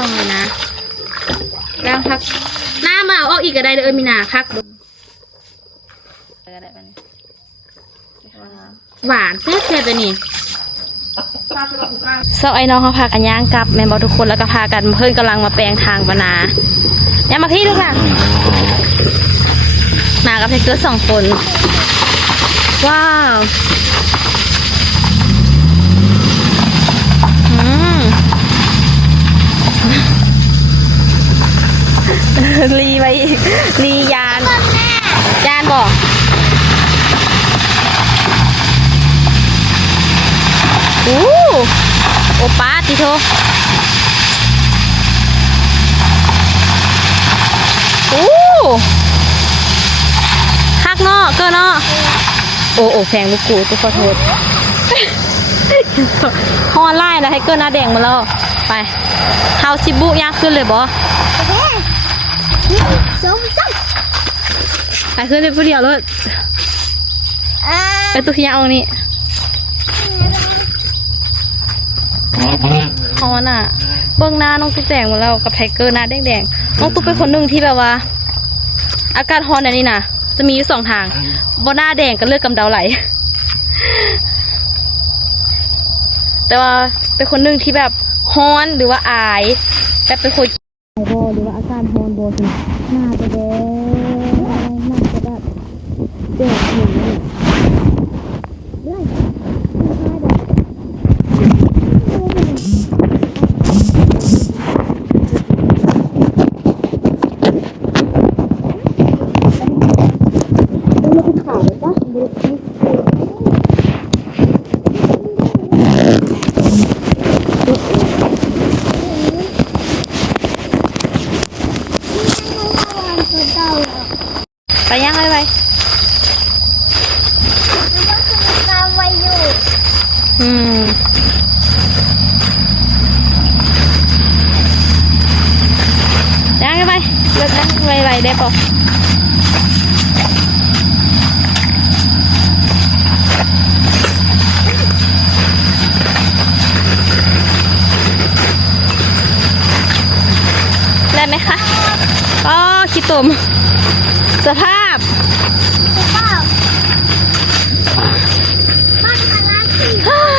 ต้องเลยนะแล้วพักหน้ามาเอาอีกก็ได้เลยมีนาพักดูหวานแซ่บเลยนี่เซาไอ้น้องเขาพากันย่างกลับแม่บอกทุกคนแล้วก็พากันเพื่อนกำลังมาแปลงทางปนาอย่ามาพี่ลูกค่ะมากับเพชรเกิร์2 คนว้าวลีไปอีกลียานบอกโอป้าติโทคักเนาะเกินเนาะโอ้แพงลูกกูจะขอโทษฮอนไล่แล้วให้เกินหน้าแดงมาแล้วไปเฮาชิบุย่างขึ้นเลยบอไปขึ้นเลยผู้เดียวเลยไปตุกยางเอานี่ฮอนอ่ะเบื้องหน้าน้องตุ๊กแดงมาแล้วกับไทเกอร์หน้าแดงน้องตุ๊กเป็นคนหนึ่งที่แบบว่าอากาศฮอนอันนี้นะจะมีอยู่2 ทางบนหน้าแดงกับเลือดกำเดาไหลแต่ว่าเป็นคนหนึ่งที่แบบฮอนหรือว่าอายแบบเป็นคนโบหรือว่าอาการฮอนโบสิหน้าจะแดงหน้าจะแบบเจ็บหนูเลยไปย่างไปตามไว้อยู่ย่างไปเลิกนะไวได้ปะได้ไหมคะอ๋อขี้ตุ่มสภาพ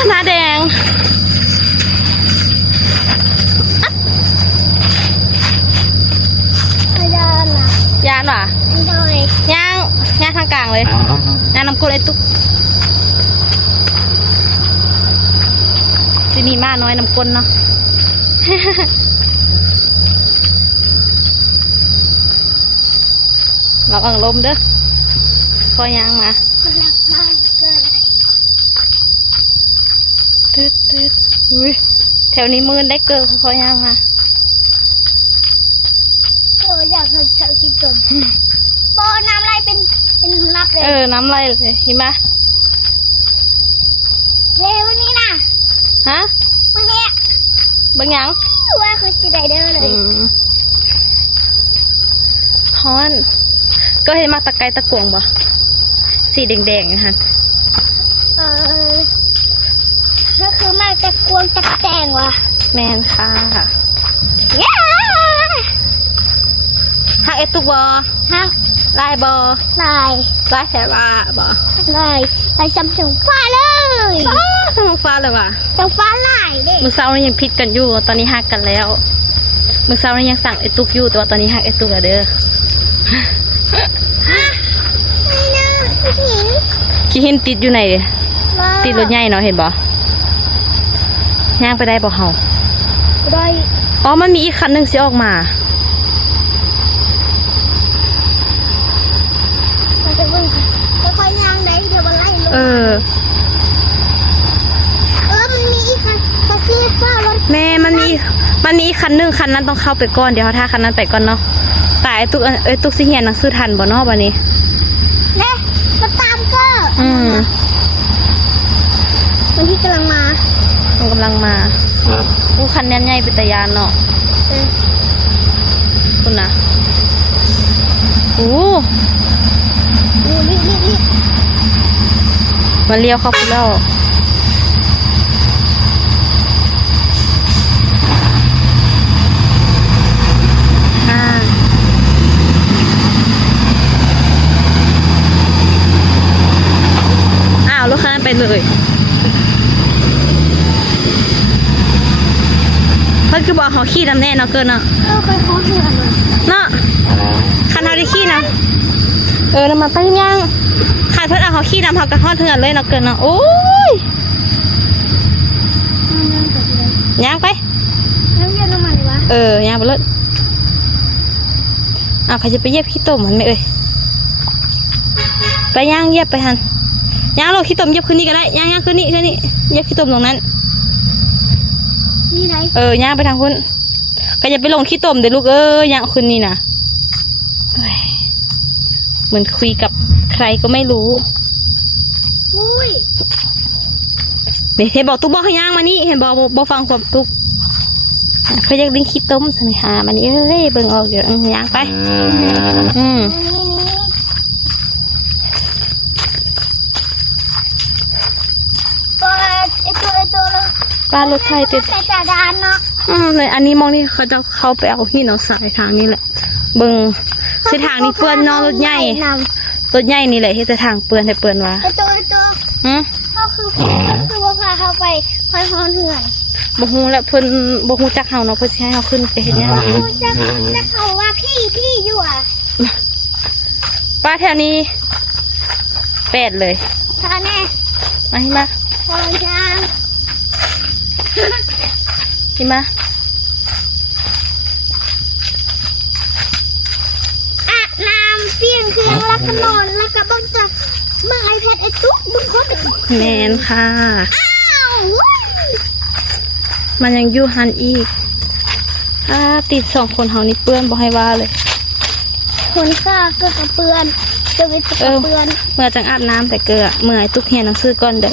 หน้าแดงยานว่ะย่างทางกลางเลยย่างน้ำกุดไอ้ตุ๊กจะมีมาน้อยน้ำกุดเนาะเราอังลมเด้อพอย่างมาตืดอุ้ยแถวนี้มืนได้เกิดพอย่างมาอยากเห็นเชลคิดจมโปน้ำไหลเป็นนับเลยน้ำไหลเลยเห็นไหมวันนี้นะฮะวันนี้บางอย่างว่าคือสีแดงเด้อเลยฮอนก็เห็นมาตะไกตะกวงบ่สีแดงๆนะคะก็คือมาตะกวงตะแดงว่ะแมนค่ะฮักเอตุกบ่ฮักลายบ่ลายแถวบ่ลายซ้ำถึงฟ้าเลยซ้ำฟ้าเลยว่ะซ้ำฟ้าลายเด็กมือเช้านี่ยังพิดกันอยู่ตอนนี้ฮักกันแล้วมือเช้านี่ยังสั่งเอตุกอยู่แต่ว่าตอนนี้ฮักเอตุกแล้วเด้อขี้หินติดอยู่ไหนติดรถใหญ่เนาะเห็นบ่ย่างไปได้บ่เฮาได้อ๋อมันมีอีกคันหนึ่งสิออกมาค่อยย่างได้เดี๋ยวมันไล่ลงมันมีอีกคันแม่มันมีอีกคันหนึ่งคันนั้นต้องเข้าไปก่อนเดี๋ยวเขาท่าคันนั้นไปก่อนเนาะแต่ไอ้ตุกสิเฮียนหนังสือทันบ่เนาะวันนี้เนี่ยมาตามก็มันที่กำลังมาผู้คันนี้ใหญ่เป็นตะยานเนาะคุณนะรีบมาเลี้ยวเข้าไปแล้ว เอ่ยเพิ่นคือบอกเขาขี้น้ำแน่เนาะเกินเนาะเคยท้องเถื่อนเลยเนาะคันเขาได้ขี้นะแล้วมันไปยังคันเพิ่นเอาเขาขี้น้ำเขากระทอดเถื่อนเลยเนาะเกินเนาะโอ้ยย่างไปแล้วเย็นน้ำมันวะย่างไปเลยเขาจะไปเย็บขี้ต้มมันไหมเอ่ยไปย่างเย็บไปหันย่างเราขี้ต้มเย็บคืนนี้ก็ได้ย่างคืนนี้เย็บขี้ต้มตรงนั้นนี่ไรย่างไปทางคุณก็อย่าไปลงขี้ต้มเดี๋ยวลูกย่างคืนนี้นะเหมือนคุยกับใครก็ไม่รู้เห็นบอกตุ๊กบอกให้ย่างมานี่เห็นบอกฟังความตุ๊กเขาอยากดิ้งขี้ต้มสิหามันนี่เบิ่งออกเดี๋ยวย่างไปปลารถไฟเต็มแต่ดานเนาะเลยอันนี้มองนี่เขาจะเข้าไปเอาหินเอาทรายทางนี้แหละเบิ่งเส้นทางนี้เปื้อนนอนรถใหญ่นี่แหละที่จะทางเปื้อนให้เปื้อนวะเขาคือว่าพาเขาไปคอยฮอนเถื่อนบ่ฮู้แล้วเพิ่นบ่ฮู้จักเฮาเนาะเพิ่นสิให้เฮาขึ้นไปเฮ็ดหยังจะเขาว่าพี่อยู่อ่ะป้าแถวนี้8เลยท่าแน่มาหิมาพอจังหิมาอาบน้ำเปลี่ยนเครื่องแล้วก็นอนแล้วก็ต้องจะมึงไอแพดไอตุ๊กมึงเขาแมนค่ะมันยังอยู่หันอีกติด2คนเฮานี่เปื้อนบ่ให้ว่าเลยคนข้าก็กระเปื้อนจะไปกระเปื้อนเมื่อจังอาบน้ำแต่เกลือเมื่อไอ้ตุ๊กเฮียนหนังสือก่อนเด้อ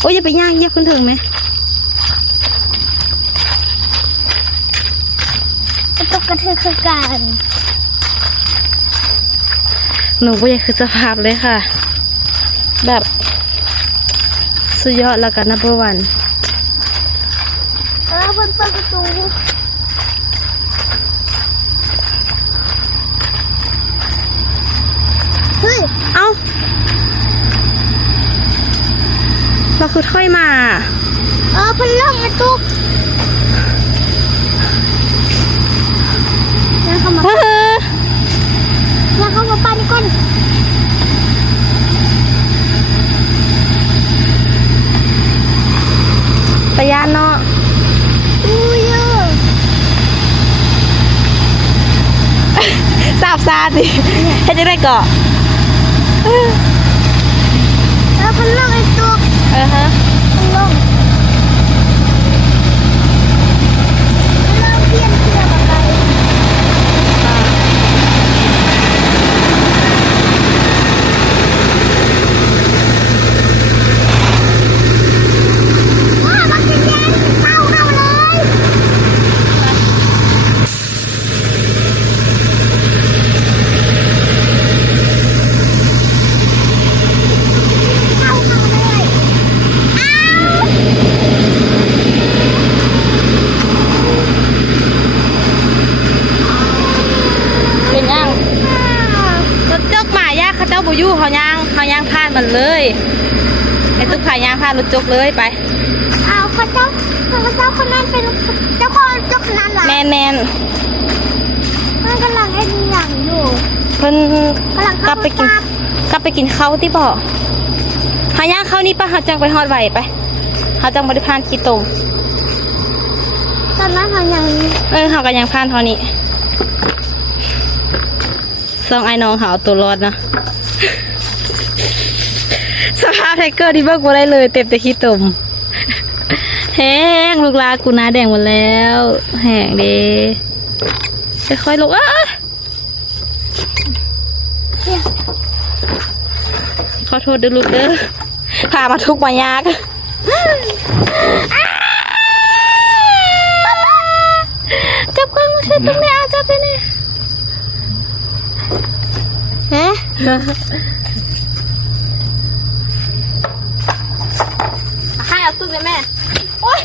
โอ้ยอย่าไปย่างเย็บขึ้นถึงไหมตุ๊กกระเทือกกันหนูก็อยากคือสภาพเลยค่ะแบบสุดยอดแล้วกันนับวันคนเปิดประตูเฮ้ยเราคือถ้อยมาพันล่องไอ้ตุ๊กแล้วเข้ามาปั้นก้นตะยานเนาะสาบซาสิให้จะได้เกาะพันล่องไอ้ตุ๊กฮะพันล่องเปลี่ยนเสื้อมาไปยู่เขาย่างพลาดมันเลยไอ้ตุ๊กขายย่างพลาดรถจกเลยไปเขาเจ้าคนนั้นเป็นเจ้าของจกนั้นเหรอแมนมันกำลังเอ็นอย่างอยู่เพิ่นกลับไปกินข้าวที่บ่อหาย่างข้าวนี่ปะหาจังไปฮอดไหวไปหาจังบริพานขี้ตมตอนนั้นเขายังเขาก็ยังพานเท่านี้ซองไอ้น้องเขาเอาตัวรอดนะสภาพไทเกอร์ที่เบิกมาได้เลยเต็มแต่ขี้ตุ่มแห้งลูกลากูน้าแดงหมดแล้วแห้งเด้ค่อยๆลูกขอโทษด้วยลูกเด้อพามาทุกมายากจับกล้องมาใช่ตรงนี้จับไปเนี่ยฮะให้เอาตุ๊กเลยแม่โอ๊ย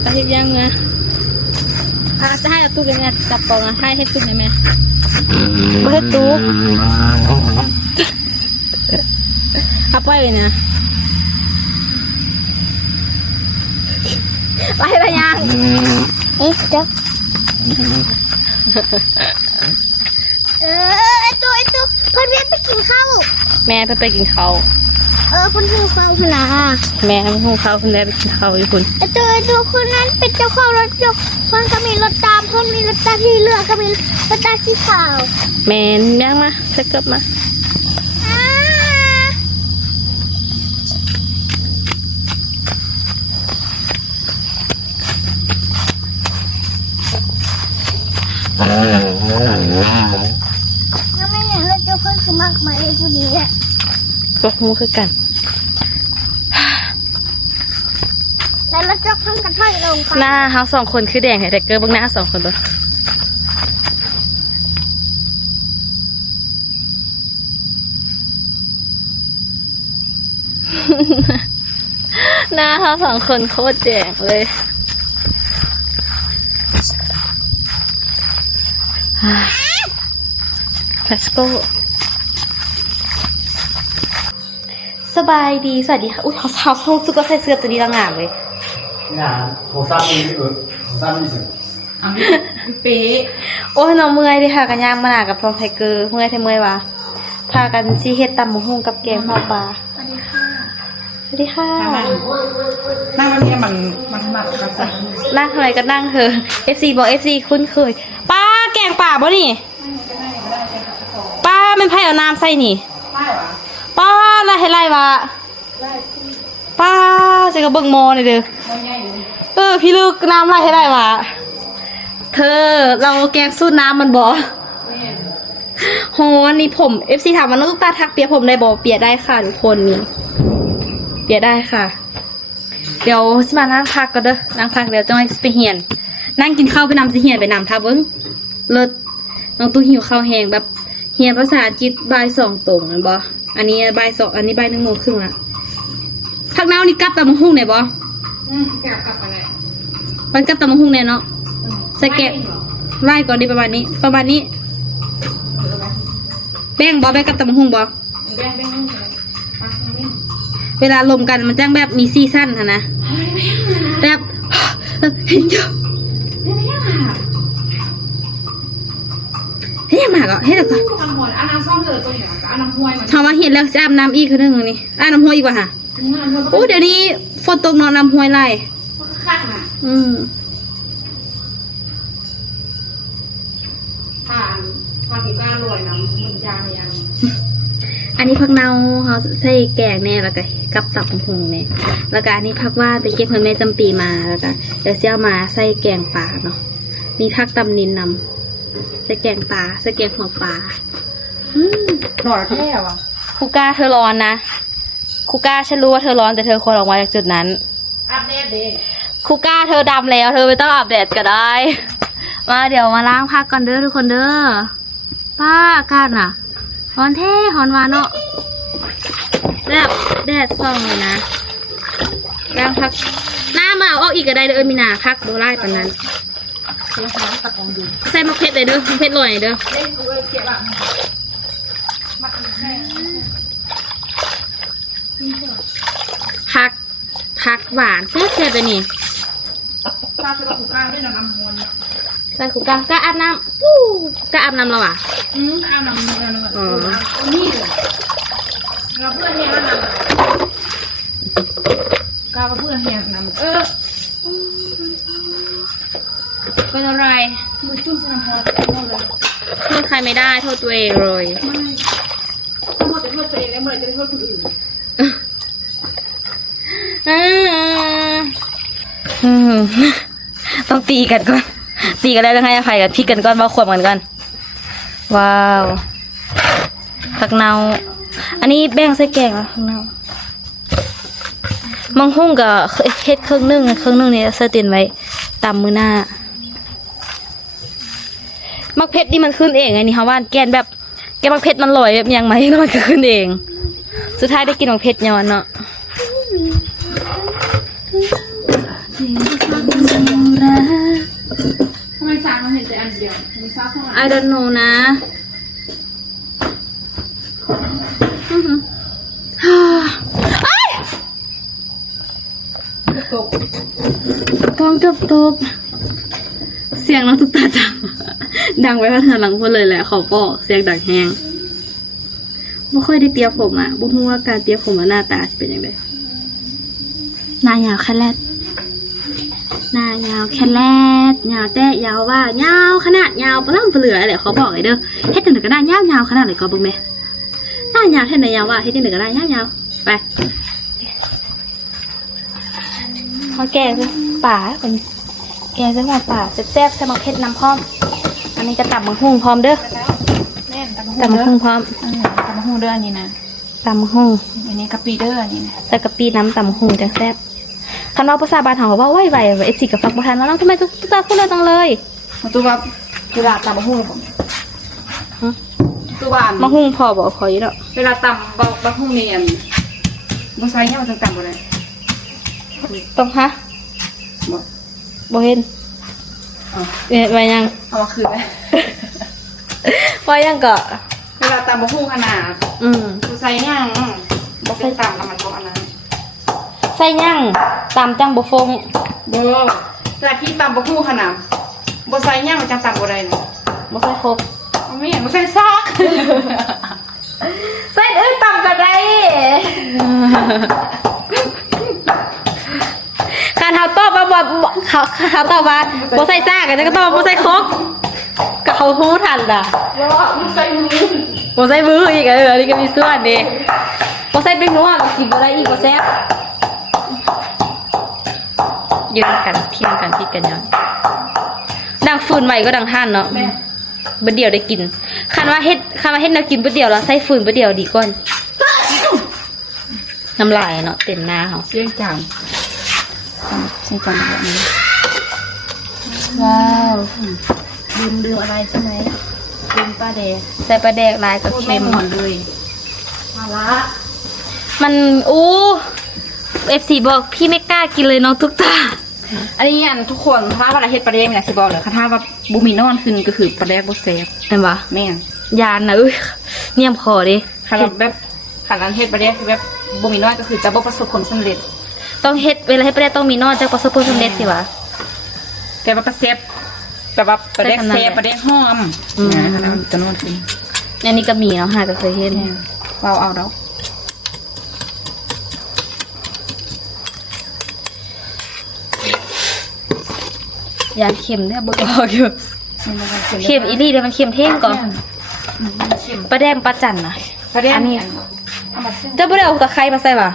ไปเห็นยังไงจะให้เอาตุ๊กเลยแม่จับกล่องให้ตุ๊กเลยแม่ไม่ให้ตุ๊ก ไว้เลยนะไปละยังจ๊ะไอตัวเพื่อนเวียนไปกินข้าว แม่ไปกินข้าว เพื่อนหิวข้าวนะ แม่หิวข้าวคุณแม่ไปกินข้าวอยู่คุณไอตัวคนนั้นเป็นเจ้าของรถยกเพื่อนก็มีรถตามเพื่อนมีรถตาที่เหลือก็มีรถตาสีขาว แม่ย่างมาจะกลับมาแล้วไม่เห็นรถยกเพื่อนคือมากมายเลยตัวนี้ก็หูคือกันแล้วรถยกเพื่อนกันท่อยลงไปหน้าเขาสองคนคือแดงแต่เกิร์บางหน้าสองคนตัวหน้าเขาสองคนโคตรแดงเลยLet's go สบายดีสวัสดีค่ะอุ้ยเขาท้องสุก็ใส่เสื้อตัวนี้ละงามเลยนี่โทรศัพท์นี่โทรศัพท์นี่สิเป๊ะโอ้ยน้องเมื่อยดิค่ะกันย่างมาหนากับพร้อมไทเกอร์เมื่อยวะพากันซีเฮ็ดตำมะฮุ่งกับแกงข้าวปลาสวัสดีค่ะนั่งวันนี้มันถนัดครับนั่งทำไมก็นั่งเธอ FC บอก FC คุ้นเคยป้าแกงป่าบ่นี่ป้าเป็นไผ่เอาน้ำใส่นี่ป้าอะไรให้ไล่วะป้าจะกระเบื้องโมเลยเด้อพี่ลึกน้ำไล่ให้ไล่วะเธอเราแกงสู้น้ำมันบ่โหนี่ผม FC ถามว่าน้องตุ๊กตาทักเปียผมได้บ่เปียได้ค่ะทุกคนนี่เปียได้ค่ะเดี๋ยวสิมานั่งพักก็เด้อนั่งพักเดี๋ยวจ้องไปเหียนนั่งกินข้าวไปนำสิเหียนไปนำท่าเบิ้งเลิศน้องตู้หิวข้าวแห้งแบบเหียนภาษาจีนบ่าย2 ตรงนั่นบ่อันนี้บ่าย2อันนี้บ่าย1 โมงครึ่งละพักน้านี่กลับตำมะฮุ่งเนี่ยบ่กลับอะไรมันกลับตำมะฮุ่งเนี่ยเนาะใส่แกะไล่ก่อนดีประมาณนี้แบ่งบ่แบ่งกับตำมะฮุ่งบ่แบ่งเวลาลมกันมันจังแบบมีซีซั่นค่ะนะแบบเห็นจ้ะเฮ้ยมาก็เฮ้ยเดี๋ยวก่อนทำมาเห็นแล้วจะอาบน้ำอีกคือนึงนี่อาบน้ำห้วยอีกว่าค่ะโอ้เดี๋ยวนี้ฝนตกนอนน้ำห้วยไล่ผักกูก้าลอยน้ำมันยาพยางอันนี้ผักเนาเขาใส่แกงแน่แล้วก็กับตับหงเนี่ยแล้วก็อันนี้ผักว่านไปเก็บเพื่อนแม่จำปีมาแล้วก็เดี๋ยวเสี่ยวมาใส่แกงปลาเนาะมีผักตำนินนำใส่แกงปลาใส่แกงหัวปลาหน่อยแค่ว่ะครูก้าเธอร้อนนะครูก้าฉันรู้ว่าเธอร้อนแต่เธอควรออกมาจากจุดนั้นอาบแดดเด็กครูก้าเธอดำแล้วเธอไม่ต้องอาบแดดก็ได้มาเดี๋ยวมาล้างผักก่อนเด้อทุกคนเด้อป้าอากาศน่ะร้อนแท้ร้อนวานเนาะแบบแดดส่องเลยนะล้างผักหน้ามาเอาอีกก็ได้เด้อมีนาผักโดไล่ปานนั้นใส่มะเขือเลยเด้อมะเขือลอยเด้อผักหวานแซ่บๆเลยนี่ซาเซลคุก้าด้วยน้ำมวนใส่คุก้าก็อาบน้ำก็อาบน้ำแล้วอ่ะอาบน้ำนี่เราเพื่อนเฮียน้ำก้าวเพื่อนเฮียน้ำเป็นอะไรมือจุ่มใส่น้ำพอดเลยโทษใครไม่ได้โทษตัวเองเลยไม่โทษแต่โทษตัวเองแล้วเมื่อไรจะโทษคนอื่นต้องตีกันก่อนตีกันแล้วต้องให้อภัยกันพี่กันก่อนว่าขวบกันก่อนว้าวผักเนาอันนี้แบ่งใส่แกงแล้วผักเนามังหุ่งกับเฮ็ดครึ่งนึงนี่ใส่เตียนไว้ตามมือหน้ามักเพชรนี่มันขึ้นเองไงนี่เขาว่าแกนแบบแกมักเพชรมันลอยแบบยังไงแล้วมันก็ขึ้นเองสุดท้ายได้กินมักเพชรย้อนเนาะทำไมสามมันเห็นแต่อันเดียวมันซับเข้ามา I don't know นะ กล้องจบเสียงน้องตุ๊กตาดังไปข้างหลังพูดเลยแหละเขาก็เสียงดังแฮงไม่ค่อยได้เปียผมอ่ะบ่ฮู้ว่าการเปียผมหน้าตาจะเป็นยังไงหน้ายาวแค่แรดหน้ายาวแค่แรดยาวแต่ยาวว่ายาวขนาดยาวปล้ำเปลือยอะไรเขาบอกไอ้เด้อเฮ็ดจังได๋ก็ได้ยาวขนาดไหนก็บ่แม่หน้ายาวแค่ไหนยาวว่าเฮ็ดจังได๋ก็ได้ยาวไปเขาแกงป่าคนแกงเส้นหมูป่าแซ่บๆใส่มะเขือน้ำพร้อมอันนี้จะตับมะฮุ่งพร้อมเด้อ แม่นตำ ตับมะฮุ่งพร้อม ตำหูเด้ออันนี้นะ ตับมะฮุ่ง อันนี้กะปิเด้ออันนี้นะ ใส่กะปิน้ำตับมะฮุ่งจังแซ่บคันว่าภาษาบ้านเขาว่าไวเอฟซีกับฟักบ่ทันว่าน้องทำไมตุ๊กตาพูดเร็วจังเลย ตัวว่าเวลาตำมะฮุ่งผมตัวบ้าน มะฮุ่งพอบอกขออยู่แล้ว เวลาตำมะฮุ่งนี่อันบ่ใส่เนี่ยมันต้องตำบ่ได้ ต้องฮะ บ่ บ่เห็นไว้ยัง เอามาคืนเลย ไว้ยังก็ เวลาตำมะฮุ่งขนาด บ่ใส่ย่างบ่ใส่ตำแล้วมันบ่อันนั้น ใส่ยังตำจังบ่ฟง บ่แต่ที่ตำมะฮุ่งขนาดบ่ใส่ย่างมันจะตำบ่ได้นะ บ่ใส่ครบ ไม่เห็นบ่ใส่ซอก ใส่ตำก็ได้การเท้าตอบมาบอกเขาตอบว่าบ่ใส่ซ่ากันก็ตอบบ่ใส่ครกก็เขาฮู้ทันด่ะ บ่ใส่มือ บ่ใส่มืออีกอันนี้ก็มีส่วนดิบ่ใส่เป็นนัวก็กินบ่ได้อีกบ่แซ่บยืนกันเที่ยงกันที่กันยังดังฟืนไว้ก็ดังท่านเนาะบ่เดียวได้กินคันว่าเฮ็ดแนวกินบ่เดียวแล้วใส่ฟืนบ่เดียวดีก่อนน้ำลายเนาะเต็มหน้าเฮา เสียงจังใส่จานแบบนี้ ว้าว ลืมอะไรใช่ไหมลืมปลาแดก ใส่ปลาแดกลายกับ พูด เค็ ไม่ ม หมดเลยมาละ มันFC บอกพี่ไม่กล้ากินเลยน้องตุ๊กตา อันนี้อันทุกคนถ้าว่าเฮ็ดปลาแดกเนี่ยสิบอกเลยถ้าว่าบุมีนอนขึ้นก็คือปลาแดกบ่แซ่บ เห็นปะ แม่น ยานนะเนียมคอดิ ขนาดแบบขนาดเฮ็ดปลาแดกคือแบบบุมีนอนก็คือจะบ่ประสบผลสำเร็จ ต้องเฮ็ดเวลาเฮ็ดปลาแดกต้องมีนอนจากประสบผลสำเร็จสิวะ แต่ว่าปลาแซ่บแบบว่าปลาแดกแซ่บปลาแดกหอมนะขนาดมันจะนอนขึ้น อันนี้ก็มีเนาะหาก็เคยเห็น เอาดอก ยานเค็มเนี่ยบ่บอกอยู่เค็มอีหลีเดี๋ยวมันเค็มเท่งก่อนปลาแดงปลาจันนะ ปลาแดก อันนี้ เอามาซึ่ง จะบ่ได้เอาตะไคร้มาใส่ป่ะ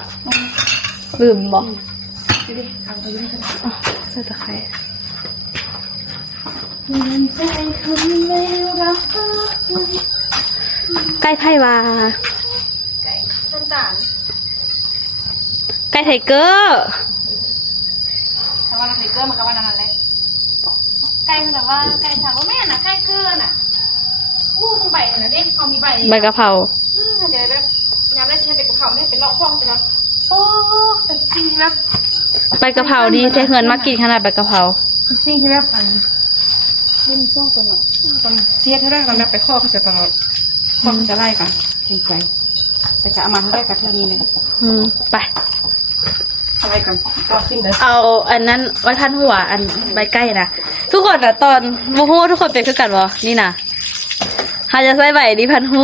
ลืมบอกใส่ตะไคร้ไก่ไผ่ว่า ต้นตาล ไก่ไทเกอร์ ถ้าว่าไทเกอร์มันก็ว่านั่นแหละไก่มันแบบว่าไก่ถามว่าแม่น่ะไก่เกลือน่ะอู้มึงใบน่ะเด็กเขามีใบ ใบกะเพรา เดี๋ยวแบบยามได้เชียร์ไปกับเขาเนี่ยเป็นเลาะคลองไปแล้วโอ้เป็นสิ่งที่แบบ ใบกะเพราดีแต่เงินมากินขนาดใบกะเพรา เป็นสิ่งที่แบบไม่มีช่วงตัวเนาะตอนเชียร์เท่าไรกันแบบไปข้อเขาจะตลอดข้อเขาจะไล่กันเกรงใจแต่จะเอามาเท่าไรกับเท่านี้เลย ไป อะไรกันก็ขึ้นเลย เอาอันนั้นไว้พันหัวอันใบใกล้นะทุกคนอะตอนโมโหทุกคนเป็นคือกันวะนี่นะเขาจะใส่ใบนี้พันหู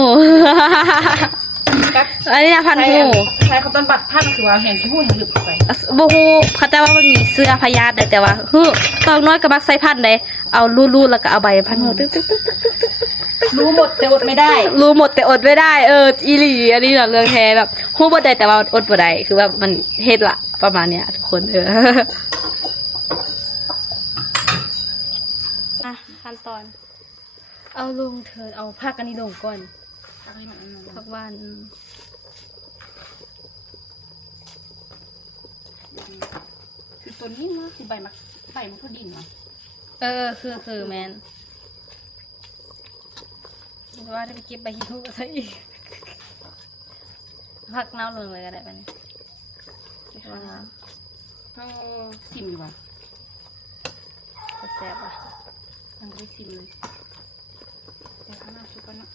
อันนี้นะพันหู ใช่เขาต้นบัตรพันคือว่าเห็นที่หูเห็นหลึกไป โมโหเขาจะว่ามันมีเสื้อพยาธิได้แต่ว่าตอนน้อยกับมักใส่พันได้เอาลูดๆแล้วก็เอาใบพันหูตึ๊ก รู้หมดแต่อดไม่ได้ รู้หมดแต่อดไม่ได้อีหลีอันนี้เรื่องแท้แบบหูบ่ได้แต่ว่าอดบ่ได้คือแบบมันเฮ็ดละประมาณเนี้ยทุกคนอ่ะขั้นตอน เอาลงเธอเอาผักอันนี้ลงก่อนผักหวานคือตัวนี้นะคือใบมันก็ดิ่งเนาะ คือแมนว่าจะไปเก็บใบหิ้วซะอีกผักเน่าลงเลยก็ได้ไปนี่ว่า ก็ซิมอยู่ว่ะ แซ่บอ่ะ มันก็ได้ซิมเลยแต่ข้างหน้าชุบกันเนาะ